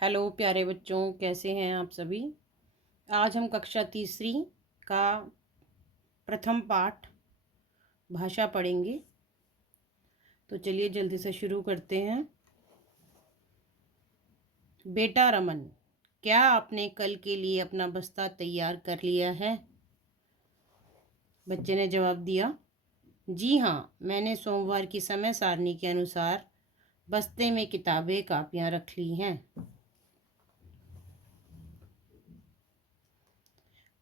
Hello प्यारे बच्चों, कैसे हैं आप सभी। आज हम कक्षा तीसरी का प्रथम पाठ भाषा पढ़ेंगे। तो चलिए जल्दी से शुरू करते हैं। बेटा रमन, क्या आपने कल के लिए अपना बस्ता तैयार कर लिया है? बच्चे ने जवाब दिया, जी हाँ, मैंने सोमवार की समय सारणी के अनुसार बस्ते में किताबें कापियाँ रख ली हैं।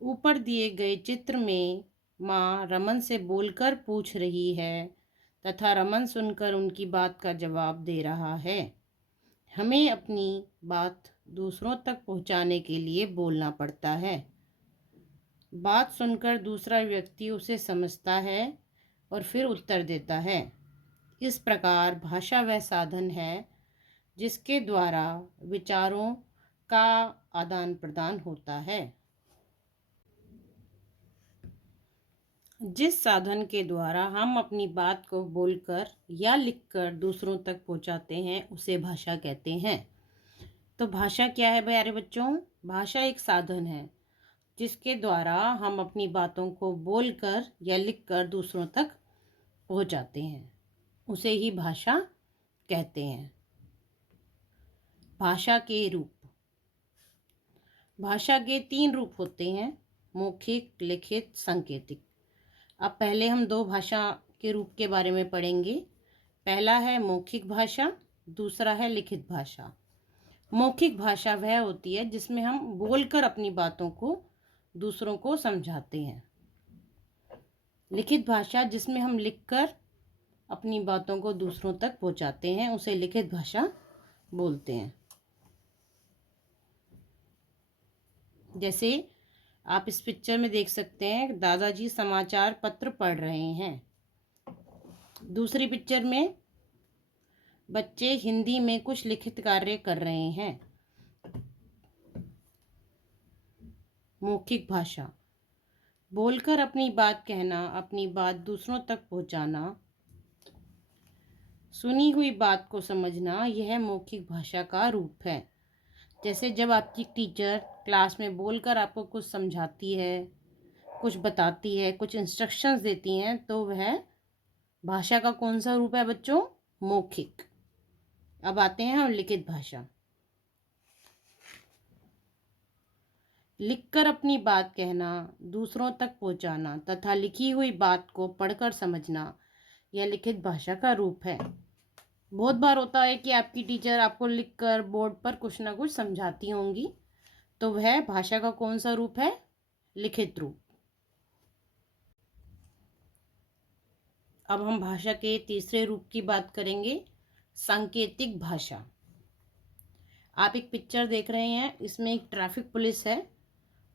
ऊपर दिए गए चित्र में माँ रमन से बोलकर पूछ रही है तथा रमन सुनकर उनकी बात का जवाब दे रहा है। हमें अपनी बात दूसरों तक पहुँचाने के लिए बोलना पड़ता है। बात सुनकर दूसरा व्यक्ति उसे समझता है और फिर उत्तर देता है। इस प्रकार भाषा वह साधन है जिसके द्वारा विचारों का आदान प्रदान होता है। जिस साधन के द्वारा हम अपनी बात को बोलकर या लिखकर दूसरों तक पहुंचाते हैं उसे भाषा कहते हैं। तो भाषा क्या है प्यारे बच्चों? भाषा एक साधन है जिसके द्वारा हम अपनी बातों को बोलकर या लिखकर दूसरों तक पहुंचाते हैं, उसे ही भाषा कहते हैं। भाषा के रूप। भाषा के 3 रूप होते हैं, मौखिक, लिखित, सांकेतिक। अब पहले हम 2 भाषा के रूप के बारे में पढ़ेंगे। पहला है मौखिक भाषा, दूसरा है लिखित भाषा। मौखिक भाषा वह होती है जिसमें हम बोलकर अपनी बातों को दूसरों को समझाते हैं। लिखित भाषा जिसमें हम लिखकर अपनी बातों को दूसरों तक पहुंचाते हैं उसे लिखित भाषा बोलते हैं। जैसे आप इस पिक्चर में देख सकते हैं, दादाजी समाचार पत्र पढ़ रहे हैं। दूसरी पिक्चर में बच्चे हिंदी में कुछ लिखित कार्य कर रहे हैं। मौखिक भाषा बोलकर अपनी बात कहना, अपनी बात दूसरों तक पहुंचाना, सुनी हुई बात को समझना, यह मौखिक भाषा का रूप है। जैसे जब आपकी टीचर क्लास में बोलकर आपको कुछ समझाती है, कुछ बताती है, कुछ इंस्ट्रक्शंस देती हैं, तो वह भाषा का कौन सा रूप है बच्चों? मौखिक। अब आते हैं हम लिखित भाषा। लिखकर अपनी बात कहना, दूसरों तक पहुंचाना तथा लिखी हुई बात को पढ़कर समझना, यह लिखित भाषा का रूप है। बहुत बार होता है कि आपकी टीचर आपको लिखकर बोर्ड पर कुछ ना कुछ समझाती होंगी, तो वह भाषा का कौन सा रूप है? लिखित रूप। अब हम भाषा के तीसरे रूप की बात करेंगे, सांकेतिक भाषा। आप एक पिक्चर देख रहे हैं, इसमें एक ट्रैफिक पुलिस है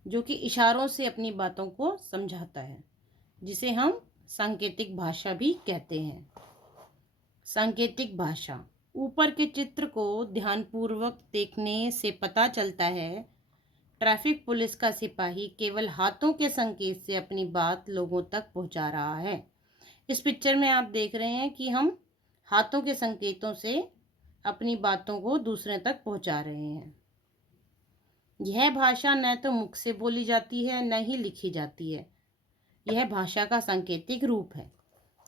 जो कि इशारों से अपनी बातों को समझाता है, जिसे हम सांकेतिक भाषा भी कहते हैं। सांकेतिक भाषा। ऊपर के चित्र को ध्यानपूर्वक देखने से पता चलता है ट्रैफिक पुलिस का सिपाही केवल हाथों के संकेत से अपनी बात लोगों तक पहुंचा रहा है। इस पिक्चर में आप देख रहे हैं कि हम हाथों के संकेतों से अपनी बातों को दूसरे तक पहुंचा रहे हैं। यह भाषा न तो मुख से बोली जाती है न ही लिखी जाती है। यह भाषा का सांकेतिक रूप है।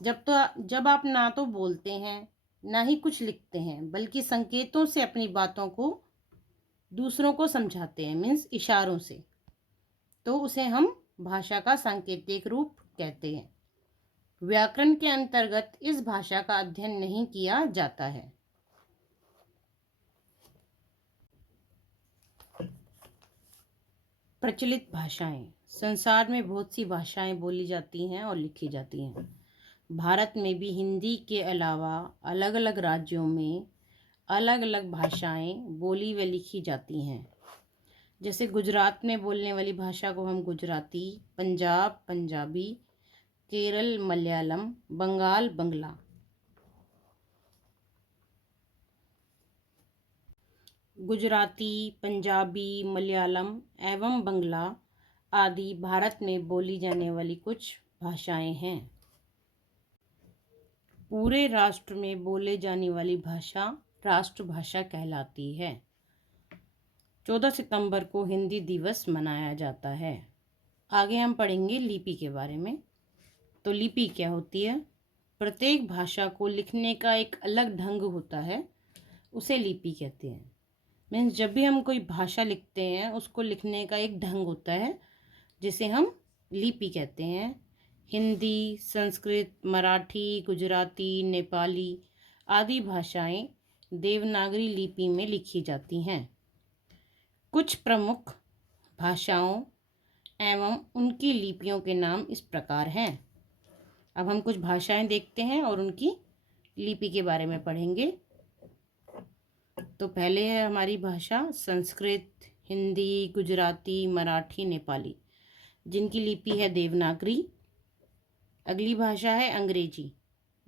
जब आप ना तो बोलते हैं ना ही कुछ लिखते हैं, बल्कि संकेतों से अपनी बातों को दूसरों को समझाते हैं, मीन्स इशारों से, तो उसे हम भाषा का सांकेतिक रूप कहते हैं। व्याकरण के अंतर्गत इस भाषा का अध्ययन नहीं किया जाता है। प्रचलित भाषाएं। संसार में बहुत सी भाषाएं बोली जाती हैं और लिखी जाती हैं। भारत में भी हिंदी के अलावा अलग अलग राज्यों में अलग अलग भाषाएं बोली व लिखी जाती हैं। जैसे गुजरात में बोलने वाली भाषा को हम गुजराती, पंजाब पंजाबी, केरल मलयालम, बंगाल बंगला। गुजराती, पंजाबी, मलयालम एवं बंगला आदि भारत में बोली जाने वाली कुछ भाषाएं हैं। पूरे राष्ट्र में बोले जाने वाली भाषा राष्ट्रभाषा कहलाती है। 14 सितंबर को हिंदी दिवस मनाया जाता है। आगे हम पढ़ेंगे लिपि के बारे में। तो लिपि क्या होती है? प्रत्येक भाषा को लिखने का एक अलग ढंग होता है, उसे लिपि कहते हैं। मीन्स जब भी हम कोई भाषा लिखते हैं उसको लिखने का एक ढंग होता है जिसे हम लिपि कहते हैं। हिंदी, संस्कृत, मराठी, गुजराती, नेपाली आदि भाषाएं देवनागरी लिपि में लिखी जाती हैं। कुछ प्रमुख भाषाओं एवं उनकी लिपियों के नाम इस प्रकार हैं। अब हम कुछ भाषाएं देखते हैं और उनकी लिपि के बारे में पढ़ेंगे। तो पहले है हमारी भाषा संस्कृत, हिंदी, गुजराती, मराठी, नेपाली, जिनकी लिपि है देवनागरी। अगली भाषा है अंग्रेजी,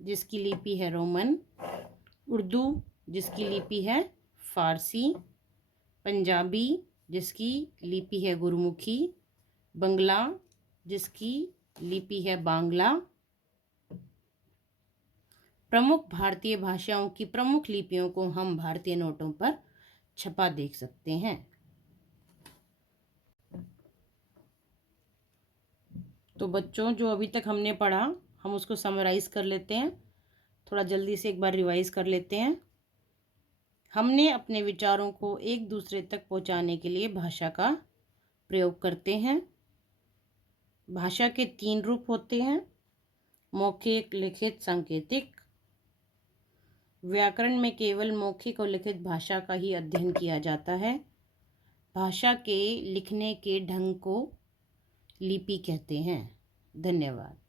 जिसकी लिपि है रोमन। उर्दू, जिसकी लिपि है फारसी। पंजाबी, जिसकी लिपि है गुरमुखी। बंगला, जिसकी लिपि है बांग्ला। प्रमुख भारतीय भाषाओं की प्रमुख लिपियों को हम भारतीय नोटों पर छपा देख सकते हैं। तो बच्चों, जो अभी तक हमने पढ़ा हम उसको समराइज कर लेते हैं। थोड़ा जल्दी से एक बार रिवाइज कर लेते हैं। हमने अपने विचारों को एक दूसरे तक पहुंचाने के लिए भाषा का प्रयोग करते हैं। भाषा के 3 रूप होते हैं: मौखिक, लिखित, सांकेतिक। व्याकरण में केवल मौखिक और लिखित भाषा का ही अध्ययन किया जाता है। भाषा के लिखने के ढंग को लिपि कहते हैं। धन्यवाद।